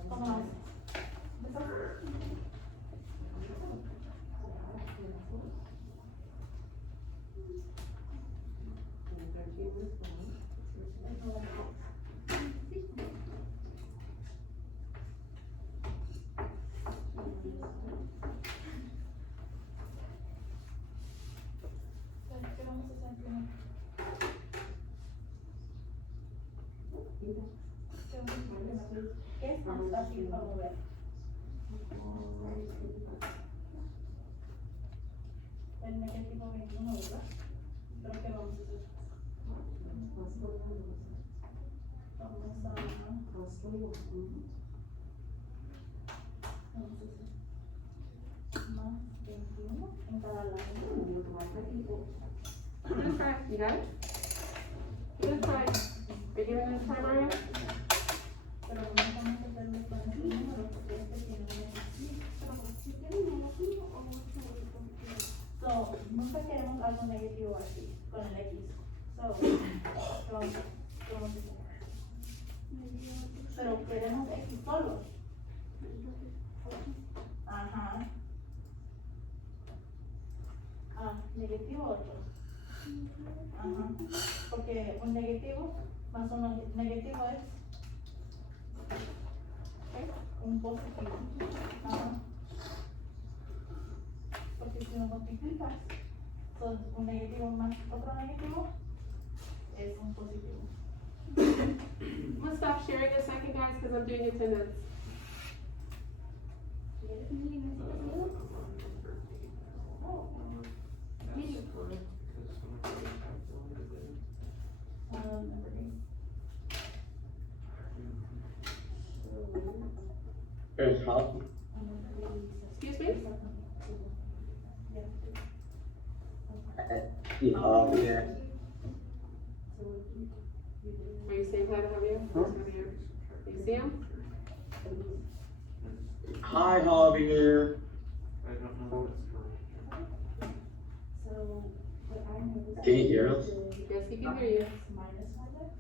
Come on. ¿Qué vamos a hacer primero? ¿Qué es más fácil para mover? El negativo 21, ¿verdad? Pero ¿qué vamos a hacer? Vamos a... Vamos a hacer más 21 en cada lado. I'm gonna try. You got it? I'm gonna try. Are you gonna try, Mario? Pero no vamos a hacerlo con este número porque este tiene un negativo. So, nunca queremos algo negativo aquí, con el X. So, vamos pero queremos X solo. Ajá. Negativo 8. Ajá. Porque un negativo más un negativo es un positivo. Ajá. Porque si lo multiplicas, son un negativo más otro negativo es un positivo. I'm gonna stop sharing a second, guys, because I'm doing attendance. That's correct, because whenever we calculated it, Number 8. There's half, Excuse me? you half here. Are you saying hi to Javier? Javier. You see him? Hi, Javier. I don't know if that's correct. So, what I noticed. Can you hear us? Yes, he can hear you. Minus 5x,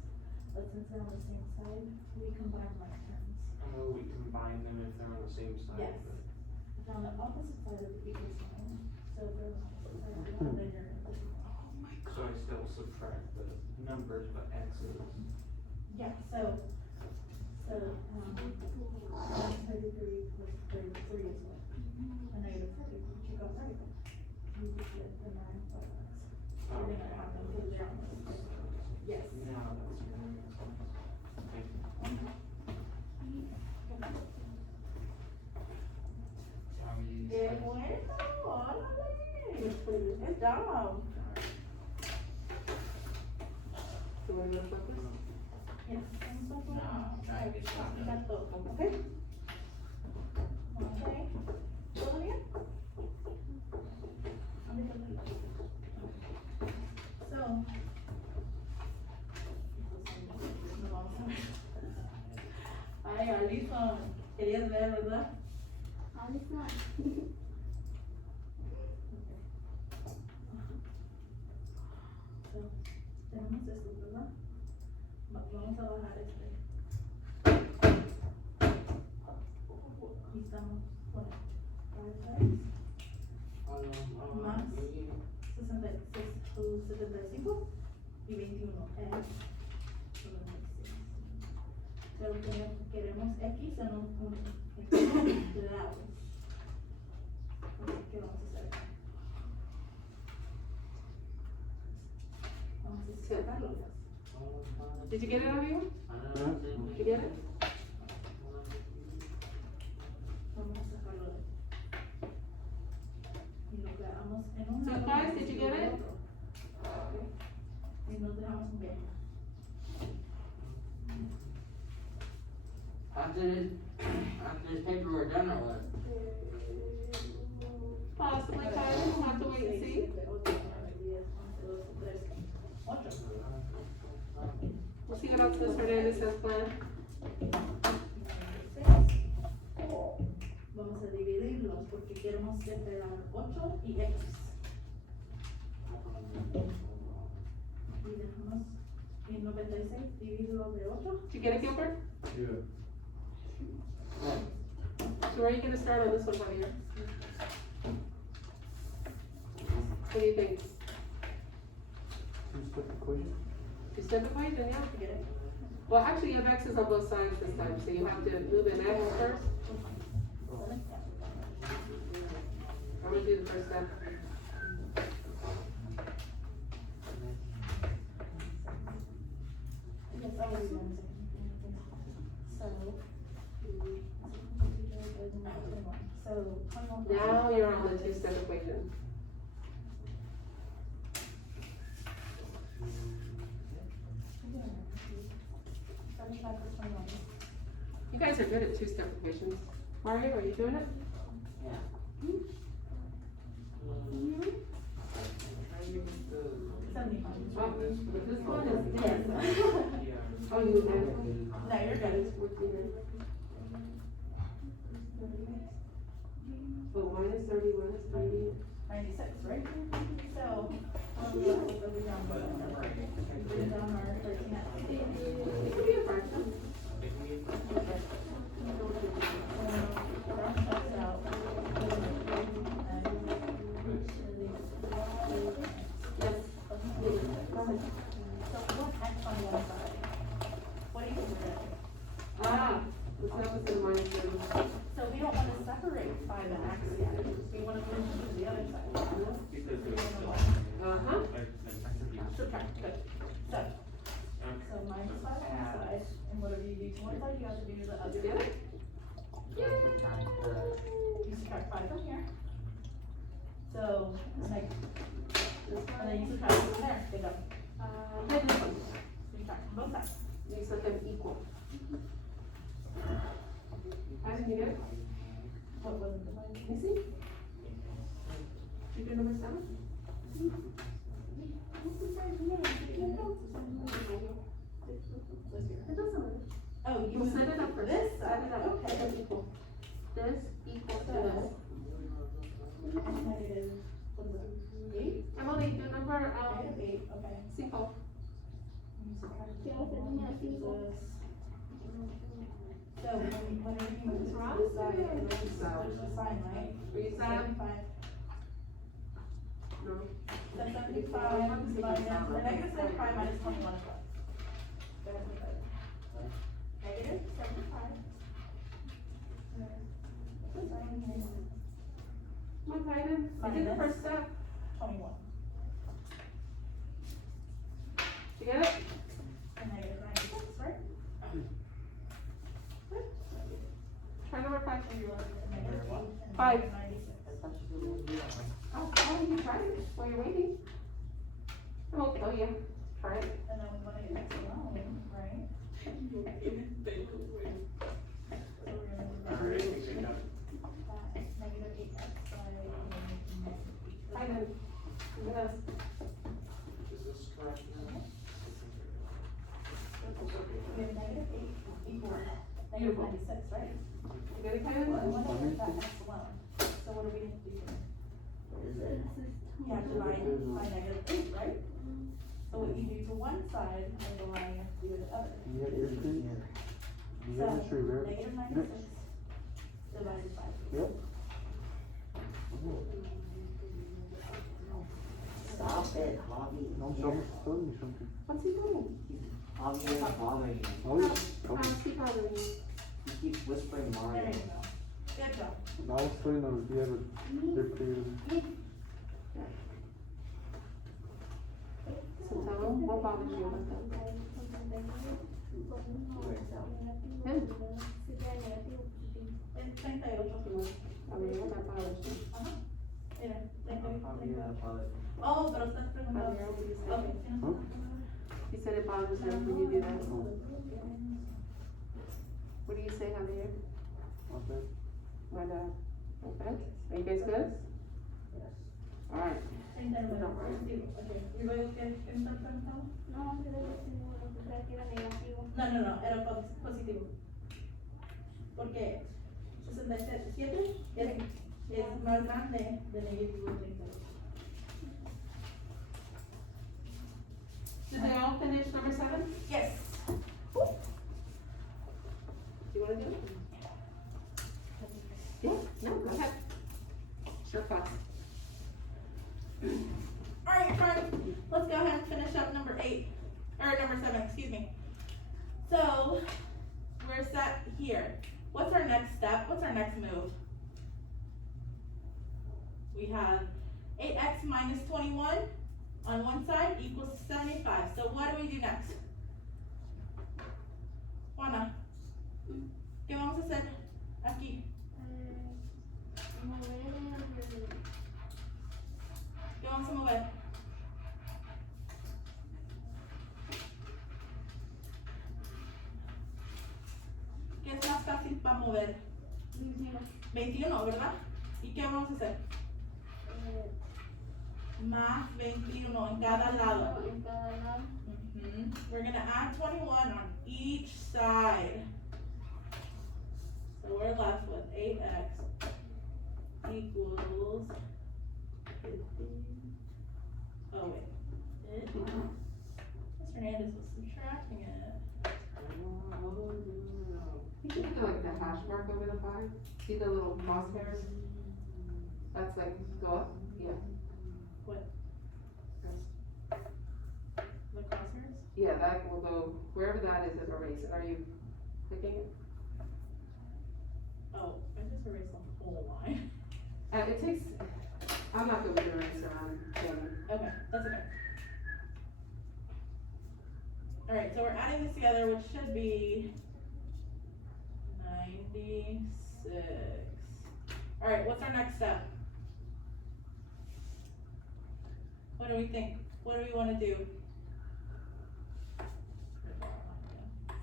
but since they're on the same side, we combine like terms. We combine them if they're on the same side. Yes. but- If they're on the opposite side of the equal sign, so if they're on the opposite side of the equal, then you're in the So I still subtract the numbers, but x's. Yeah, so, minus 33 plus 33 is what? A negative 30, you go right. You just get the 9 plus x. You're gonna have them put it down. Yes. Now that's gonna make sense. Okay. Qué bueno, órale. Good job. You want to focus? Yes, vamos a No, try to get something. Got todo, okay? Okay, ¿todo bien? So. Nos vamos a ver. Ay, Alison, querías ver, ¿verdad? So, tenemos esto, ¿verdad? Vamos a bajar este. Y estamos con 5x más 75 y 21 es 96. Pero queremos X en un lado. ¿Qué vamos a hacer acá? Vamos a separarlo. Did you get it, Javier? Did you get it? Vamos a sacarlo de. Y lo pegamos en un So lado. guys, did you get it? Y nos dejamos un bien. After this paper we're done or what? Possibly, guys, we'll have to wait and see. We'll see what else Ms. Hernandez has planned. Vamos a dividirlos porque queremos separar 8 y X. Y dejamos en 96 dividirlo de 8. Did you get it, Gilbert? Yeah. So where are you gonna start on this one, Javier? What do you think? Two-step equation? Two-step equation, yeah? Get it? Well, actually, you have X's on both sides this time, so you have to move an X first. I'm gonna do the first step. Yes, I was going to. So. Now you're on the two-step equation. You guys are good at two-step equations. Mario, are you doing it? Oh, but this one is. Yes. Oh, you have it. No, you're good. Oh, minus 30, minus 30. 96, right? So, we'll do that, we'll go down our 13 at It could be a fraction. ahead. So we want X on one side. What do you think we're doing? Ah, what's the opposite of minus 30? So we don't wanna separate five and X yet, we wanna move to the other side. Because We there's wanna Uh-huh. subtract, good. So minus five on one side, and whatever you do to one side, you have to do to the other. Get it? You subtract five from here. So, like, and then you subtract from there, good job. Subtract from both sides. Makes them equal. How did you get it? What wasn't divided? You see? You do number 7? Oh, you We'll set moved it up first. this side, Set it up. okay. That's equal. This equals to this. Negative, what is it? Eight? Emily, do number, Negative eight, okay. cinco. You subtract Yeah, one, tenía which is cinco. this. So whenever you move this to this side, it'll just switch the sign, right? Read that. 75. No. So 75 minus, or negative 75 minus 21 is what? Go ahead and divide it. Negative 75. Come on, Hayden. I did the Minus. first step. 21. You get it? And negative 96, right? Try number 5. And you're left with negative 8 and Five. negative 96. Oh, you tried it while you're waiting. Oh, yeah. Try it. And then we want to get X alone, right? So we're gonna do Alright, I think I got it. negative 8X by Hayden. Yes. Is this correct? we have negative 8 equals negative 96, right? You get it, Well, Hayden? I want to get that X alone. So what do we need to do here? You have to divide by negative 8, right? So what you do to one side, underline, you have to do to the other. Yeah, you're good. So, Yeah, sure, right? negative 96 divided by 8. Yep. Stop it, Javi. No, someone's telling me something. What's he doing? Javi is bothering me. Oh, yeah. How's he bothering you? He keeps whispering There Mario. you go. Good job. No, I was telling them if you have a good creative. So tell him what bothers you about that. Him? En 38. A ver, what bothers you? Ajá. Mira, Javi is bothering me. Oh, pero estás preguntando. Javier, what do you say? Okay, sí, no. He said it bothers him when you do that. What do you say, Javier? Okay. Why not? Okay, are you guys good? Alright. 39, positivo. Okay. ¿Y luego qué me estás preguntando? No, creo que era negativo. No, era positivo. Porque 67 es más grande de negativo 38. Did they all finish number 7? Yes. Do you wanna do it? Yeah, no, go ahead. Sure, fast. Alright, friends, let's go ahead and finish up number 7, excuse me. So, we're set here. What's our next step? What's our next move? We have 8x minus 21 on one side equals 75. So what do we do next? Juana, ¿qué vamos a hacer aquí? ¿Qué vamos a mover? ¿Qué es más fácil para mover? 21, ¿verdad? ¿Y qué vamos a hacer? Más 21 en cada lado. En cada lado. We're gonna add 21 on each side. So we're left with 8x equals 50. Oh wait. Mr. Hernandez was subtracting it. You should do like the hash mark over the 5. See the little crosshairs? That's like, go up, yeah. What? Yeah, that will go, wherever that is, erase it. Are you clicking it? Oh, I just erased the whole line. It takes, I'm not good with eraser on camera. Okay, that's okay. Alright, so we're adding this together, which should be 96. Alright, what's our next step? What do we think? What do we wanna do?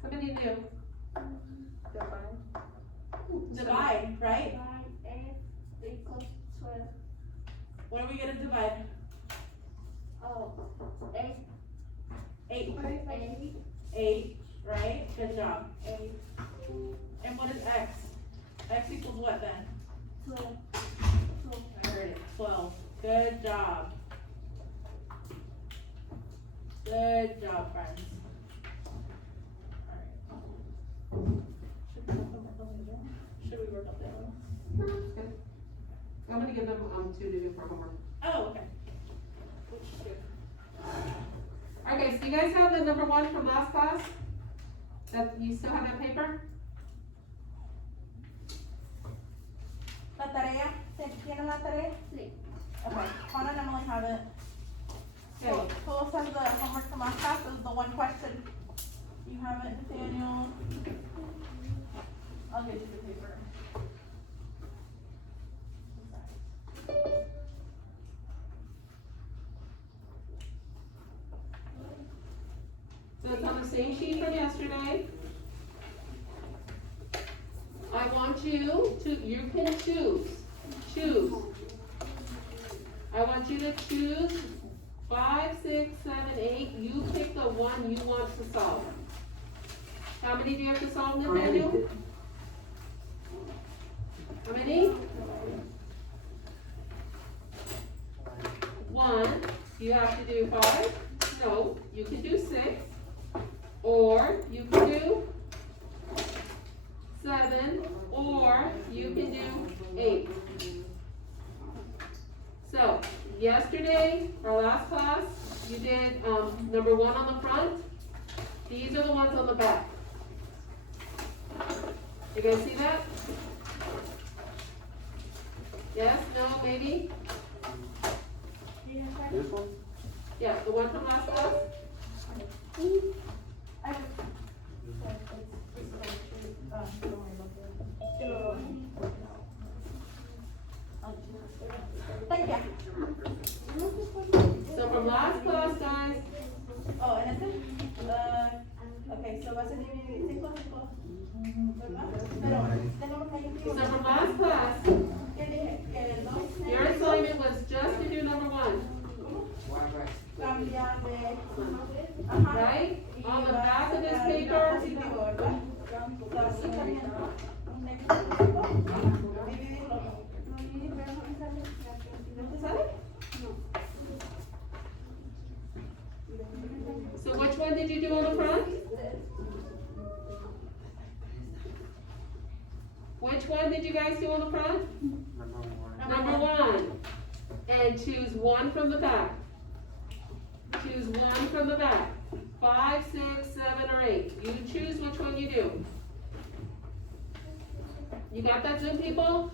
Somebody new. Divide, right? Divide X equals 12. What are we gonna divide? Oh, X 8. 8 8, right? Good job. 8 And what is x? X equals what then? 12. I heard it, 12. Good job. Good job, friends. Alright. Should we work up the other one? Good. I'm gonna give them, 2 to do for homework. Oh, okay. Which two? Okay, so you guys have the number 1 from last class? That, you still have that paper? La tarea? ¿Tienen la tarea? Sí. Okay, Juan and Emily have it. So, Okay. who says the homework from last class is the one question? You have it, Nathaniel. I'll get you the paper. So it's on the same sheet from yesterday. I want you can choose. I want you to choose 5, 6, 7, 8. You pick the one you want to solve. How many do you have to solve, Nathaniel? How many? 1. You have to do 5. No, you can do 6. Or you can do 7. Or you can do 8. So, yesterday, our last class, you did number 1 on the front. These are the ones on the back. You guys see that? Yes, no, maybe? This one? Yeah, the one from last class? Thank you. So from last class, guys, Oh, en este, ok, so va a ser dividido 5, ¿verdad? Pero tenemos que ir. so from last class, ¿Qué dije? Que el 2 your assignment was just to do number 1, cambia de. Ajá. right? Y On the va a back of this ser paper, positivo, ¿verdad? So, así también, un negativo, dividirlo. ¿No te sale? so which one did you do on the front? Which one did you guys do on the front? Number 1. And choose 1 from the back. Choose 1 from the back. 5, 6, 7, or 8. You choose which one you do. You got that, Zoom people?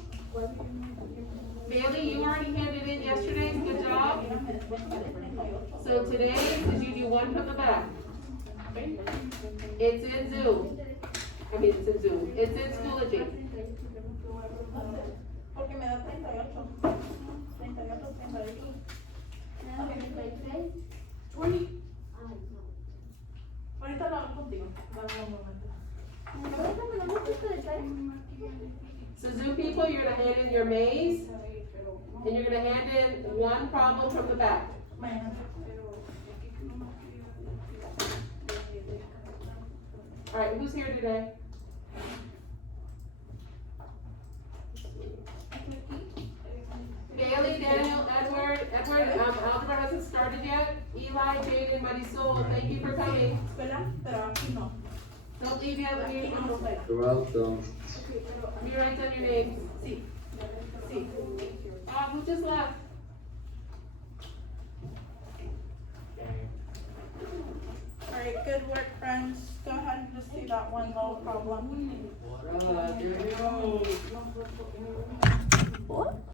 Bailey, you already handed in yesterday's, good job. So today, did you do 1 from the back? It's in Zoom. I mean, it's in Zoom. It's in Schoology. Porque me da 38. 38, 38. 20. Ahorita lo hago contigo. Dame un momento. So Zoom people, you're gonna hand in your maze, and you're gonna hand in 1 problem from the back. Mañana. All right, who's here today? Bailey, Daniel, Edward, algebra hasn't started yet. Eli, Jaden, Marisol, thank you for coming. Espera, pero aquí no. Don't leave yet, let me, Aquí no. You're welcome. let me write down your names. Sí. Sí. Who just left? Alright, Good work, friends. Go ahead and just do that one little problem. What up, there you go.